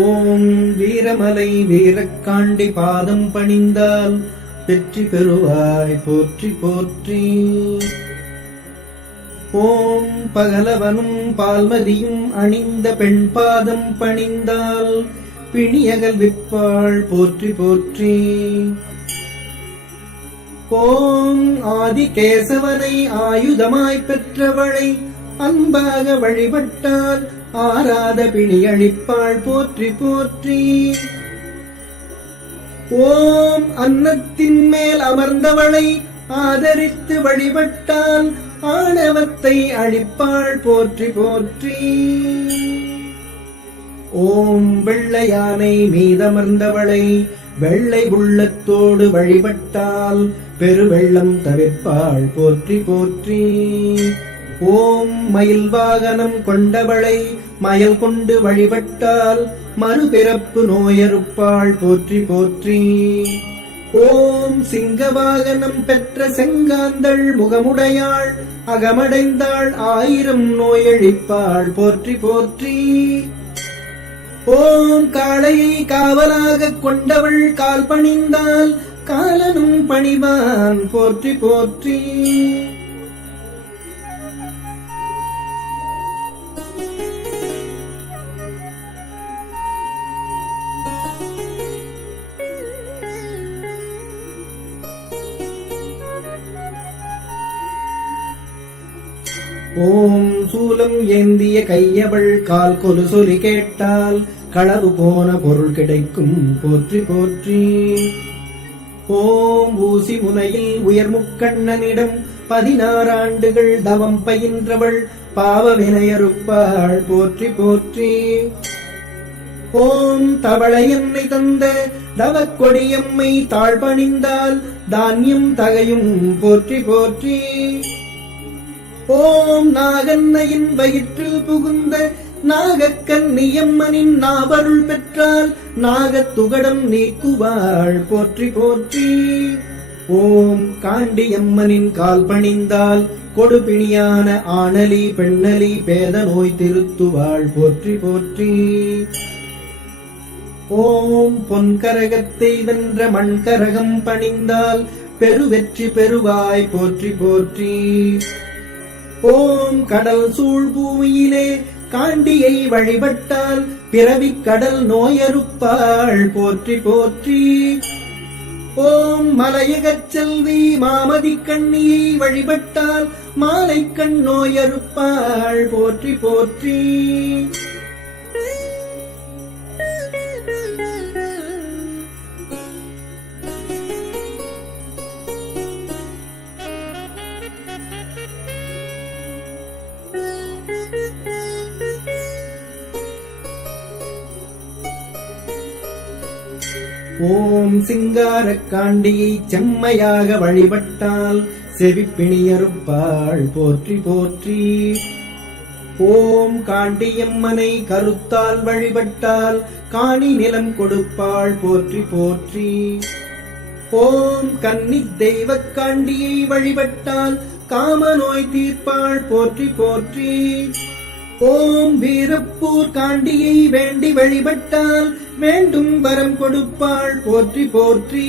ஓம் வீரமலை வீரக்காண்டி பாதம் பணிந்தால் வெற்றி பெறுவாய் போற்றி போற்றி. ஓம் பகலவனும் பால்மதியும் அணிந்த பெண் பாதம் பணிந்தால் பிணியகல் விற்பாள் போற்றி போற்றி. ஓம் ஆதிகேசவனை ஆயுதமாய் பெற்றவளை அன்பாக வழிபட்டால் ஆராத பிணியளிப்பாள் போற்றி போற்றி. ஓம் அன்னத்தின் மேல் அமர்ந்தவளை ஆதரித்து வழிபட்டால் ஆணவத்தை அழிப்பாள் போற்றி போற்றி. ஓம் வெள்ளையானை மீதமர்ந்தவளை வெள்ளை உள்ளத்தோடு வழிபட்டால் பெருவெள்ளம் தவிர்ப்பாள் போற்றி போற்றி. ஓம் மயில் வாகனம் கொண்டவளை மயில் கொண்டு வழிபட்டால் மறுபிறப்பு நோயறுப்பாள் போற்றி போற்றி. ஓம் சிங்க வாகனம் பெற்ற செங்காந்தள் முகமுடையாள் அகமடைந்தாள் 1000 நோயழிப்பாள் போற்றி போற்றி. ஓம் காளையை காவலாக கொண்டவள் கால் பணிந்தால் காலனும் பணிவான் போற்றி போற்றி. ஓம் சூலம் ஏந்திய கையவள் கால் கொலு சொலி கேட்டால் களவு போன பொருள் கிடைக்கும் போற்றி போற்றி. ஓம் ஊசி முனையில் உயர்முக்கண்ணனிடம் 16 ஆண்டுகள் தவம் பயின்றவள் பாவ வினையறுப்பாள் போற்றி போற்றி. ஓம் தவளை என்னை தந்த தவக்கொடியம்மை தாழ்பணிந்தால் தானியம் தகையும் போற்றி போற்றி. ஓம் நாகன்னையின் வயிற்றில் புகுந்த நாகக்கன்னியம்மனின் நாவருள் பெற்றால் நாகத்துகடம் நீக்குவாள் போற்றி போற்றி. ஓம் காண்டியம்மனின் கால் பணிந்தால் கொடுபிணியான ஆணலி பெண்ணலி பேத நோய் திருத்துவாள் போற்றி போற்றி. ஓம் பொன்கரகத்தை வென்ற மண்கரகம் பணிந்தால் பெருவெற்றி பெறுவாய் போற்றி போற்றி. ஓம் கடல் சூழ் பூமியிலே காண்டியை வழிபட்டால் பிறவிக் கடல் நோயறுப்பாள் போற்றி போற்றி. ஓம் மலையகச் செல்வி மாமதி கண்ணியை வழிபட்டால் மாலை கண் நோயறுப்பாள் போற்றி போற்றி. ஓம் சிங்காரக்காண்டியை செம்மையாக வழிபட்டால் செவிப்பிணியறுப்பாள் போற்றி போற்றி. ஓம் காண்டியம்மனை கருத்தால் வழிபட்டால் காணி நிலம் கொடுப்பாள் போற்றி போற்றி. ஓம் கன்னி தெய்வக் காண்டியை வழிபட்டால் காம நோய் தீர்ப்பாள் போற்றி போற்றி. ஓம் வீரப்பூர் காண்டியை வேண்டி வழிபட்டால் வேண்டும் வரம் கொடுப்பாள் போற்றி போற்றி.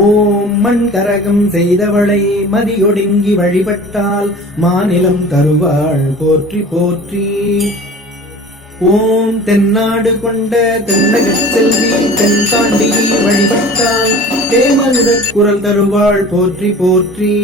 ஓம் மண்கரகம் செய்தவளை மதியொடுங்கி வழிபட்டால் மாநிலம் தருவாள் போற்றி போற்றி. ஓம் தென்னாடு கொண்ட தென்னகச் செல்வி தென்காண்டியை வழிபட்டால் தேமனுட குரல் தருவாள் போற்றி போற்றி.